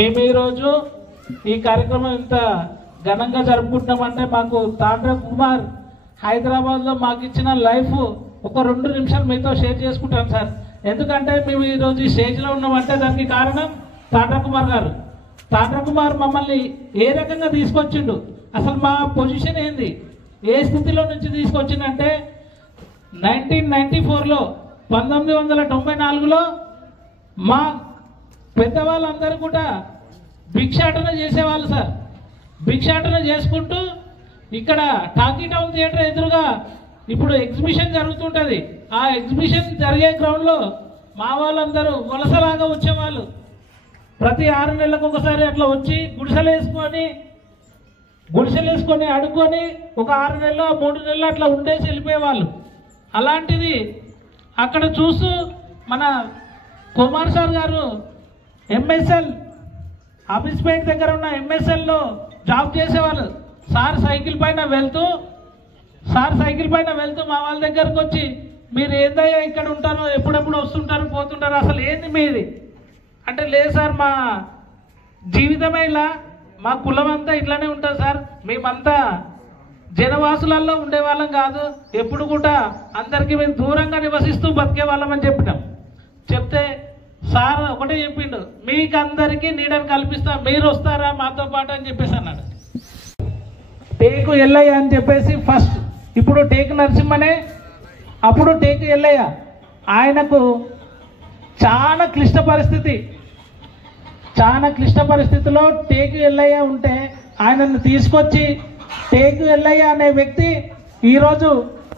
మేము ఈరోజు ఈ కార్యక్రమం ఇంత ఘనంగా జరుపుకుంటున్నామంటే మాకు తాండ్ర కుమార్ హైదరాబాద్లో మాకు ఇచ్చిన లైఫ్ ఒక 2 నిమిషాలు మీతో షేర్ చేసుకుంటాం సార్. ఎందుకంటే మేము ఈరోజు ఈ స్టేజ్లో ఉన్నామంటే దానికి కారణం తాండ్ర కుమార్ గారు. తాండ్ర కుమార్ మమ్మల్ని ఏ రకంగా తీసుకొచ్చిండు, అసలు మా పొజిషన్ ఏంది, ఏ స్థితిలో నుంచి తీసుకొచ్చిందంటే 1994లో 1994లో మా పెద్దవాళ్ళందరూ కూడా భిక్షాటన చేసేవాళ్ళు సార్. భిక్షాటన చేసుకుంటూ ఇక్కడ టాకీ టౌన్ థియేటర్ ఎదురుగా ఇప్పుడు ఎగ్జిబిషన్ జరుగుతుంటుంది. ఆ ఎగ్జిబిషన్ జరిగే గ్రౌండ్లో మా వాళ్ళందరూ వలసలాగా వచ్చేవాళ్ళు. ప్రతి 6 నెలలకు ఒకసారి అట్లా వచ్చి గుడిసెలేసుకొని అడుక్కొని ఒక 6 నెలలు 3 నెలలు అట్లా ఉండేసి వెళ్ళిపోయేవాళ్ళు. అలాంటిది అక్కడ చూస్తూ మన కుమార్ సార్ గారు ఎంఎస్ఎల్ ఆఫీస్పేట్ దగ్గర ఉన్న ఎంఎస్ఎల్లో జాబ్ చేసేవాళ్ళు. సార్ సైకిల్ పైన వెళ్తూ మా వాళ్ళ దగ్గరకు వచ్చి, మీరు ఏందయ్యా ఇక్కడ ఉంటారు, ఎప్పుడెప్పుడు వస్తుంటారు పోతుంటారు, అసలు ఏంది మీది అంటే, లేదు సార్ మా జీవితమే ఇలా, మా కులం అంతా ఇట్లానే ఉంటుంది సార్, మేమంతా జనవాసులలో ఉండేవాళ్ళం కాదు, ఎప్పుడు కూడా అందరికీ మేము దూరంగా నివసిస్తూ బతికే వాళ్ళం అని చెప్తే సార్ ఒకటే చెప్పిండు, మీకు అందరికీ నీడని కల్పిస్తాం, మీరు వస్తారా మాతో పాటు అని చెప్పేసి అన్నాడు. టేకు ఎల్లయ్య అని చెప్పేసి ఫస్ట్, ఇప్పుడు టేకు నరసింహనే, అప్పుడు టేకు ఎల్లయ్య. ఆయనకు చాలా క్లిష్ట పరిస్థితిలో టేకు ఎల్లయ్య ఉంటే ఆయనను తీసుకొచ్చి టేకు ఎల్లయ్య అనే వ్యక్తి ఈరోజు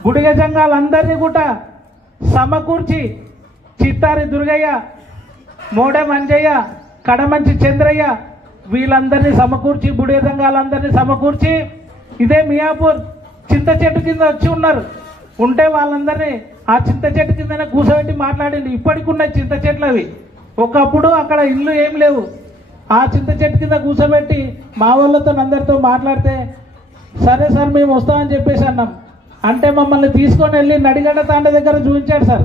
గుడిగ జంగాలందరినీ కూడా సమకూర్చి, చిత్తారి దుర్గయ్య, మోడెం అంజయ్య, కడమంచి చంద్రయ్య వీళ్ళందరినీ సమకూర్చి, బుడిగ జంగాలందరినీ సమకూర్చి ఇదే మియాపూర్ చింత చెట్టు కింద వచ్చి ఉన్నారు. ఉంటే వాళ్ళందరినీ ఆ చింత చెట్టు కిందనే కూర్చోబెట్టి మాట్లాడింది. ఇప్పటికి ఉన్నాయి చింత చెట్లు అవి. ఒకప్పుడు అక్కడ ఇల్లు ఏం లేవు. ఆ చింత చెట్టు కింద కూర్చోబెట్టి మా వాళ్ళతో అందరితో మాట్లాడితే, సరే సార్ మేము వస్తామని చెప్పేసి అన్నాం. అంటే మమ్మల్ని తీసుకొని వెళ్ళి నడిగడ్డ తాండ దగ్గర చూపించాడు సార్.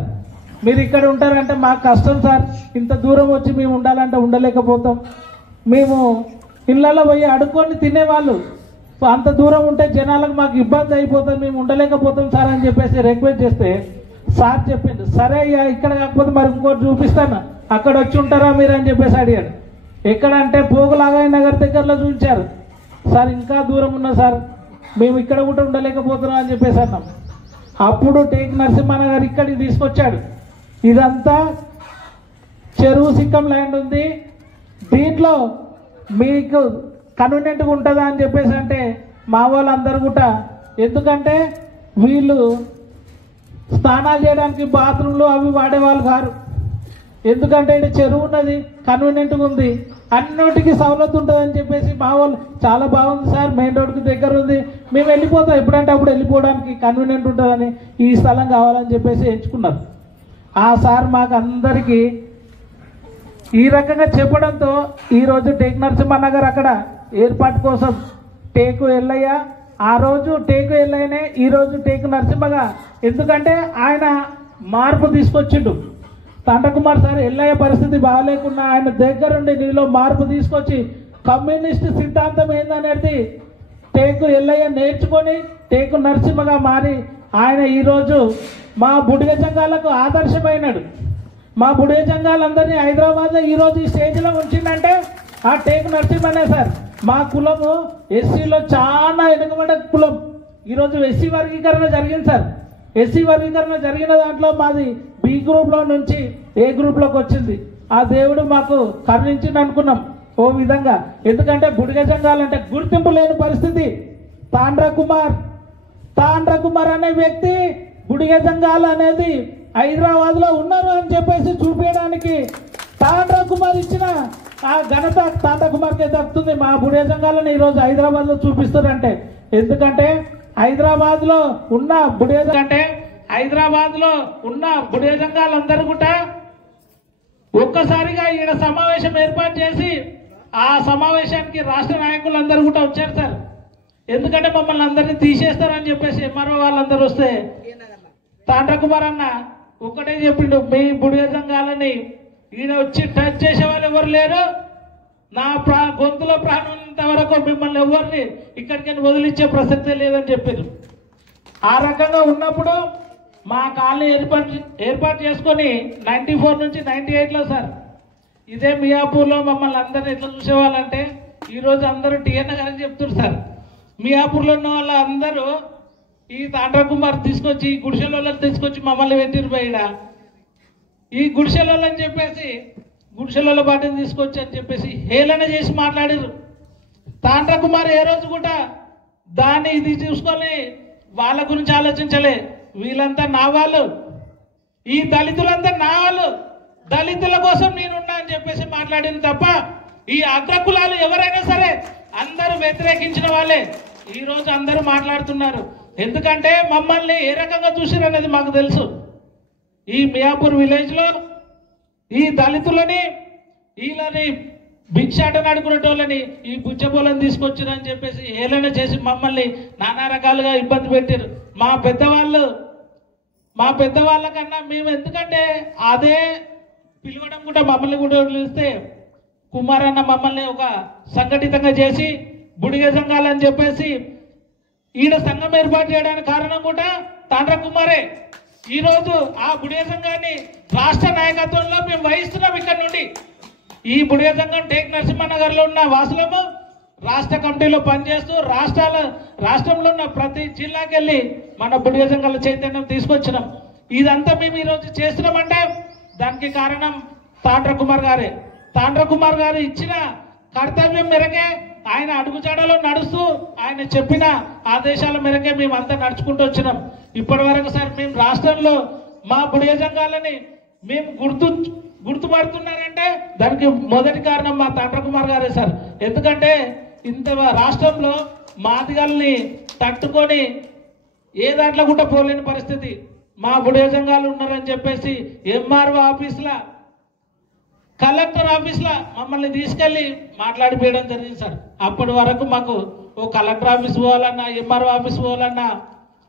మీరు ఇక్కడ ఉంటారంటే మాకు కష్టం సార్, ఇంత దూరం వచ్చి మేము ఉండాలంటే ఉండలేకపోతాం, మేము ఇళ్ళలో పోయి అడుక్కొని తినేవాళ్ళు, అంత దూరం ఉంటే జనాలకు మాకు ఇబ్బంది అయిపోతుంది, మేము ఉండలేకపోతాం సార్ అని చెప్పేసి రిక్వెస్ట్ చేస్తే సార్ చెప్పిండు, సరే అయ్యా ఇక్కడ కాకపోతే మరి ఇంకోటి చూపిస్తాను, అక్కడ వచ్చి ఉంటారా మీరు అని చెప్పేసి అడిగాడు. ఎక్కడంటే పోగులాగాయ నగర్ దగ్గరలో చూపించారు. సార్ ఇంకా దూరం ఉన్నా సార్, మేము ఇక్కడ కూడా ఉండలేకపోతున్నాం అని చెప్పేసి అన్నాం. అప్పుడు టేక్ నరసింహన్న గారు ఇక్కడికి తీసుకొచ్చాడు. ఇదంతా చెరువు సిక్కం ల్యాండ్ ఉంది, దీంట్లో మీకు కన్వీనియంట్గా ఉంటుందా అని చెప్పేసి అంటే మా వాళ్ళందరూ కూడా, ఎందుకంటే వీళ్ళు స్నానాలు చేయడానికి బాత్రూమ్లు అవి వాడేవాళ్ళు కారు, ఎందుకంటే ఇక్కడ చెరువు ఉన్నది, కన్వీనియంట్గా ఉంది, అన్నిటికీ సౌలత్ ఉంటుంది అని చెప్పేసి మా వాళ్ళు చాలా బాగుంది సార్, మెయిన్ రోడ్కి దగ్గర ఉంది, మేము వెళ్ళిపోతాం, ఎప్పుడంటే అప్పుడు వెళ్ళిపోవడానికి కన్వీనియంట్ ఉంటుందని ఈ స్థలం కావాలని చెప్పేసి ఎంచుకున్నారు. ఆ సార్ మాకు అందరికీ ఈ రకంగా చెప్పడంతో ఈరోజు టేకు నరసింహన్న గారు అక్కడ ఏర్పాటు కోసం టేకు ఎల్లయ్య, ఆ రోజు టేకు ఎల్లయ్యనే ఈరోజు టేకు నరసింహగా, ఎందుకంటే ఆయన మార్పు తీసుకొచ్చిండు. తాండ్ర కుమార్ సార్ ఎల్లయ్య పరిస్థితి బాగాలేకున్నా ఆయన దగ్గరుండి నీలో మార్పు తీసుకొచ్చి కమ్యూనిస్ట్ సిద్ధాంతం ఏందనేది టేకు ఎల్లయ్య నేర్చుకొని టేకు నరసింహగా మారి ఆయన ఈరోజు మా బుడిగ జంగాలకు ఆదర్శమైనాడు. మా బుడిగ జంగాలందరినీ హైదరాబాద్లో ఈరోజు ఈ స్టేజ్లో ఉంచిందంటే ఆ టేకు నరసింహనే సార్. మా కులము ఎస్సీలో చాలా వెనుకబడ్డ కులం. ఈరోజు ఎస్సీ వర్గీకరణ జరిగింది సార్. ఎస్సీ వర్గీకరణ జరిగిన దాంట్లో మాది బి గ్రూప్లో నుంచి ఏ గ్రూప్లోకి వచ్చింది. ఆ దేవుడు మాకు కరుణించింది అనుకున్నాం ఓ విధంగా, ఎందుకంటే బుడిగ జంగాలంటే గుర్తింపు లేని పరిస్థితి. తాండ్ర కుమార్ అనే వ్యక్తి బుడిగ జంగాలు అనేది హైదరాబాద్లో ఉన్నారు అని చెప్పేసి చూపించడానికి తాండ్ర కుమార్ ఇచ్చిన ఆ ఘనత తాండ్ర కుమార్కే దక్కుతుంది. మా బుడిగ జంగాలను ఈరోజు హైదరాబాద్లో చూపిస్తారంటే, ఎందుకంటే హైదరాబాద్లో ఉన్న బుడిగ జంగాలందరూ కూడా ఒక్కసారిగా ఈయన సమావేశం ఏర్పాటు చేసి ఆ సమావేశానికి రాష్ట్ర నాయకులందరూ కూడా వచ్చారు సార్. ఎందుకంటే మమ్మల్ని అందరినీ తీసేస్తారని చెప్పేసి ఎంఆర్ఓ వాళ్ళందరూ వస్తే తాండ్ర కుమార్ అన్న ఒకటే చెప్పిండు, మీ బుడిగ జంగాలని ఈయన వచ్చి టచ్ చేసే వాళ్ళు ఎవరు లేరు, గొంతులో ప్రాణం ఉన్నంత వరకు మిమ్మల్ని ఎవరిని ఇక్కడికి వదిలించే ప్రసక్తే లేదని చెప్పారు. ఆ రకంగా ఉన్నప్పుడు మా కాలనీ ఏర్పాటు చేసుకొని 94 నుంచి 98లో సార్ ఇదే మియాపూర్లో మమ్మల్ని అందరిని ఎట్లా చూసేవాళ్ళంటే ఈరోజు అందరూ టీఎన్ గారని చెప్తున్నారు సార్. మియాపూర్లో ఉన్న వాళ్ళ అందరూ ఈ తాండ్ర కుమార్ తీసుకొచ్చి గుడిసెలోళ్ళని తీసుకొచ్చి మమ్మల్ని పెట్టిరు బయట. ఈ గుడిసెలోళ్ళని చెప్పేసి గుడిసెల పార్టీని తీసుకొచ్చి అని చెప్పేసి హేళన చేసి మాట్లాడారు. తాండ్ర కుమార్ ఏ రోజు కూడా దాన్ని ఇది చూసుకొని వాళ్ళ గురించి ఆలోచించలే. వీళ్ళంతా నా వాళ్ళు, ఈ దళితులంతా నా వాళ్ళు, దళితుల కోసం నేనున్నా అని చెప్పేసి మాట్లాడింది తప్ప ఈ అగ్రకులాలు ఎవరైనా సరే అందరూ వ్యతిరేకించిన వాళ్ళే ఈరోజు అందరూ మాట్లాడుతున్నారు. ఎందుకంటే మమ్మల్ని ఏ రకంగా చూసిరు అనేది మాకు తెలుసు. ఈ మియాపూర్ విలేజ్లో ఈ దళితులని వీళ్ళని భిక్షాటన అడుకునేటోళ్ళని ఈ బుచ్చబోలని తీసుకొచ్చారని చెప్పేసి ఏలన చేసి మమ్మల్ని నానా రకాలుగా ఇబ్బంది పెట్టారు. మా పెద్దవాళ్ళ కన్నా మేము ఎందుకంటే అదే పిలవడం కూడా మమ్మల్ని కూడా పిలిస్తే కుమార్ అన్న మమ్మల్ని ఒక సంఘటితంగా చేసి బుడిగ సంఘాలని చెప్పేసి ఈడ సంఘం ఏర్పాటు చేయడానికి కారణం కూడా తాండ్ర కుమారే. ఈరోజు ఆ బుడిగ సంఘాన్ని రాష్ట్ర నాయకత్వంలో మేము వహిస్తున్నాం. ఇక్కడ నుండి ఈ బుడిగ సంఘం టేక్ నరసింహనగర్లో ఉన్న వాసులము రాష్ట్ర కమిటీలో పనిచేస్తూ రాష్ట్రంలో ఉన్న ప్రతి జిల్లాకి వెళ్ళి మన బుడిగ సంఘాల చైతన్యం తీసుకొచ్చినాం. ఇదంతా మేము ఈరోజు చేస్తున్నామంటే దానికి కారణం తాండ్ర కుమార్ గారే. తాండ్ర కుమార్ గారు ఇచ్చిన కర్తవ్యం మేరకే ఆయన అడుగుజాడలో నడుస్తూ ఆయన చెప్పిన ఆదేశాల మేరకే మేము అంతా నడుచుకుంటూ వచ్చినాం. ఇప్పటి వరకు సార్ మేము రాష్ట్రంలో మా బుడిగ సంఘాలని మేము గుర్తుపడుతున్నారంటే దానికి మొదటి కారణం మా తాండ్ర కుమార్ గారే సార్. ఎందుకంటే ఇంత రాష్ట్రంలో మాదిగల్ని తట్టుకొని ఏ దాంట్లో కూడా పోలేని పరిస్థితి మా బుడిగ సంఘాలు ఉన్నారని చెప్పేసి ఎంఆర్ఓ ఆఫీస్లో కలెక్టర్ ఆఫీస్లో మమ్మల్ని తీసుకెళ్ళి మాట్లాడిపోయడం జరిగింది సార్. అప్పటి వరకు మాకు ఓ కలెక్టర్ ఆఫీస్ పోవాలన్నా ఎంఆర్ఓ ఆఫీస్ పోవాలన్నా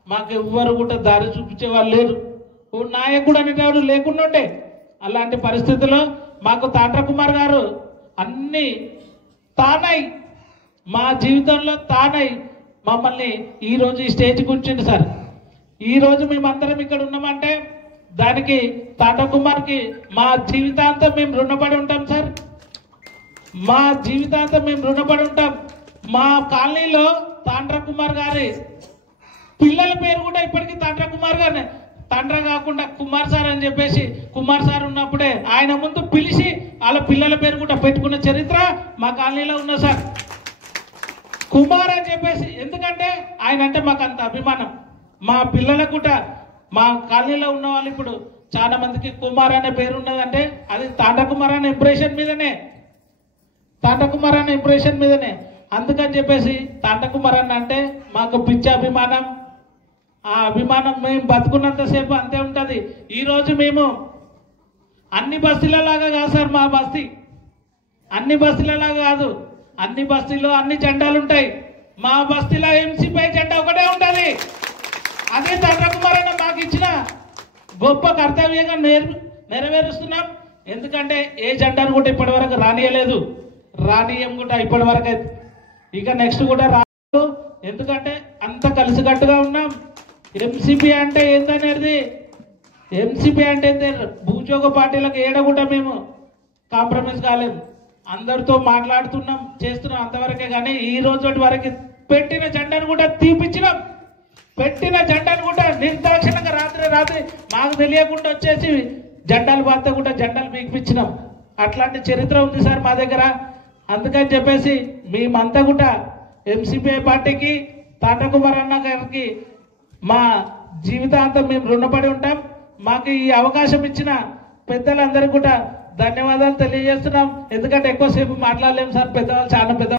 మాకు ఎవ్వరు కూడా దారి చూపించే వాళ్ళు లేరు. ఓ నాయకుడు అనేవాడు లేకుండా ఉండే. అలాంటి పరిస్థితుల్లో మాకు తాండ్ర కుమార్ గారు అన్ని తానై మా జీవితంలో తానై మమ్మల్ని ఈరోజు ఈ స్టేజ్కి ఉంచింది సార్. ఈరోజు మేమందరం ఇక్కడ ఉన్నామంటే దానికి తాండ్ర కుమార్కి మా జీవితాంతం మేము రుణపడి ఉంటాం సార్. మా జీవితాంతం మేము రుణపడి ఉంటాం. మా కాలనీలో తాండ్ర కుమార్ గారి పిల్లల పేరు కూడా ఇప్పటికీ తాండ్ర కుమార్ గారిని తండ్ర కాకుండా కుమార్ సార్ అని చెప్పేసి కుమార్ సార్ ఉన్నప్పుడే ఆయన ముందు పిలిచి వాళ్ళ పిల్లల పేరు కూడా పెట్టుకున్న చరిత్ర మా కాలనీలో ఉన్న సార్. కుమార్ అని చెప్పేసి ఎందుకంటే ఆయన అంటే మాకు అంత అభిమానం. మా పిల్లలకు కూడా మా కాలనీలో ఉన్న వాళ్ళు ఇప్పుడు చాలా మందికి కుమార్ అనే పేరు ఉన్నదంటే అది తాండ్ర కుమార్ అనే ఇంప్రెషన్ మీదనే, తాండ్ర కుమార్ అనే ఇంప్రెషన్ మీదనే. అందుకని చెప్పేసి తాండ్ర కుమార్ అన్న అంటే మాకు పిచ్చి అభిమానం. ఆ అభిమానం మేము బతుకున్నంతసేపు అంతే ఉంటుంది. ఈరోజు మేము అన్ని బస్తీలలాగా కాదు సార్, మా బస్తీ అన్ని బస్తీలలాగా కాదు. అన్ని బస్తీల్లో అన్ని జెండాలు ఉంటాయి. మా బస్తీలో ఎంసీపై జెండా ఒకటే ఉంటుంది. అదే తాండ్ర కుమార్ అన్న మాకు ఇచ్చిన గొప్ప కర్తవ్యంగా నెరవేరుస్తున్నాం. ఎందుకంటే ఏ జెండాను కూడా ఇప్పటి వరకు రానియలేదు, రానియం కూడా ఇప్పటి వరకు అయితే. ఇక నెక్స్ట్ కూడా రాదు. ఎందుకంటే అంత కలిసికట్టుగా ఉన్నాం. ఎంసీపీ అంటే ఏందనేది, ఎంసీపీ అంటే భూజోగ పార్టీలకు ఏడ కూడా మేము కాంప్రమైజ్ కాలేము. అందరితో మాట్లాడుతున్నాం, చేస్తున్నాం అంతవరకే. కానీ ఈ రోజు వరకు పెట్టిన జెండాను కూడా తీపిచ్చినాం. పెట్టిన జెండాను కూడా నిర్దాక్షిణంగా రాత్రి మాకు తెలియకుండా వచ్చేసి జెండాలు పాతే కూడా జెండాలు పీకిపించినాం. అట్లాంటి చరిత్ర ఉంది సార్ మా దగ్గర. అందుకని చెప్పేసి మేమంతా కూడా ఎంసీపీ పార్టీకి తాండ్ర కుమార్ అన్న గారికి మా జీవితాంతం మేము రుణపడి ఉంటాం. మాకు ఈ అవకాశం ఇచ్చిన పెద్దలందరికీ కూడా ధన్యవాదాలు తెలియజేస్తున్నాం. ఎందుకంటే ఎక్కువసేపు మాట్లాడలేము సార్, పెద్దవాళ్ళు చాలా పెద్ద